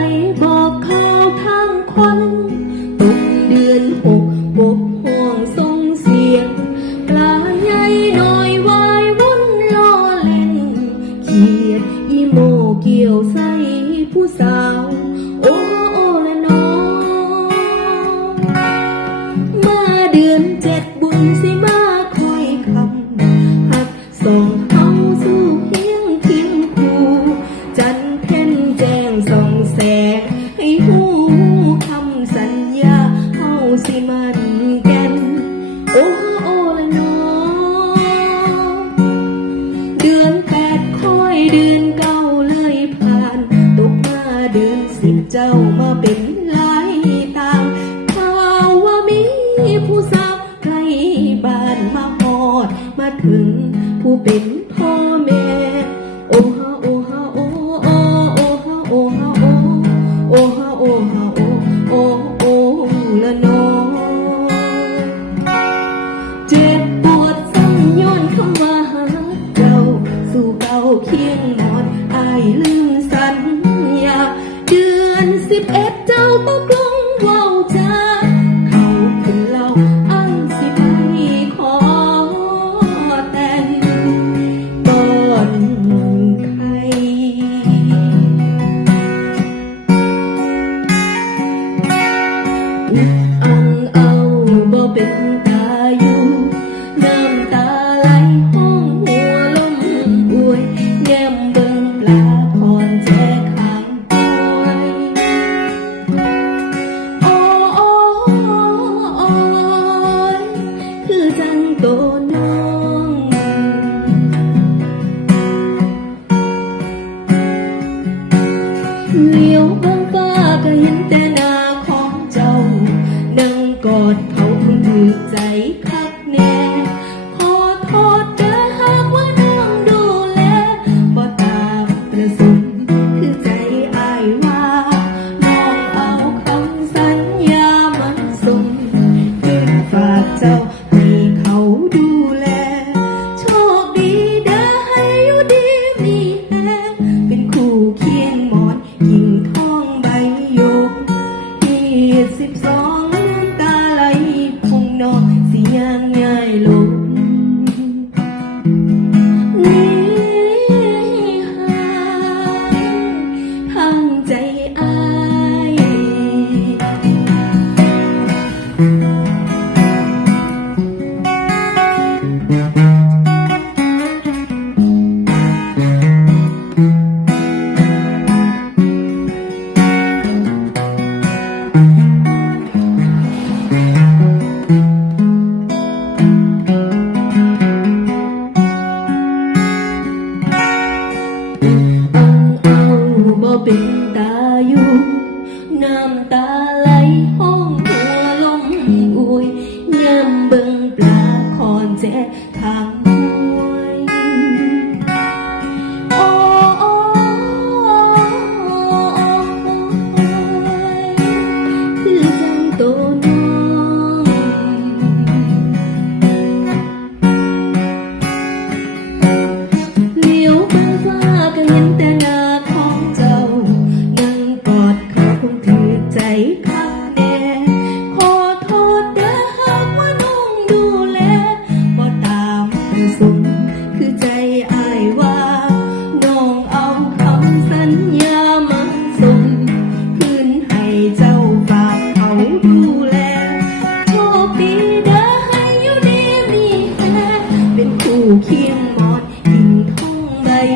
ายบอกเขา สิมันกัน โอ้โอ้ละนอเดือนแปดค่อยเดือนเก้าเลยผ่าน ตกมาเดือนสิบเจ้ามาเป็นหลายตามข่าวว่ามีผู้สาวใครบานมาพอดมาถึงผู้เป็น คือจังโตน้อย Mm-hmm.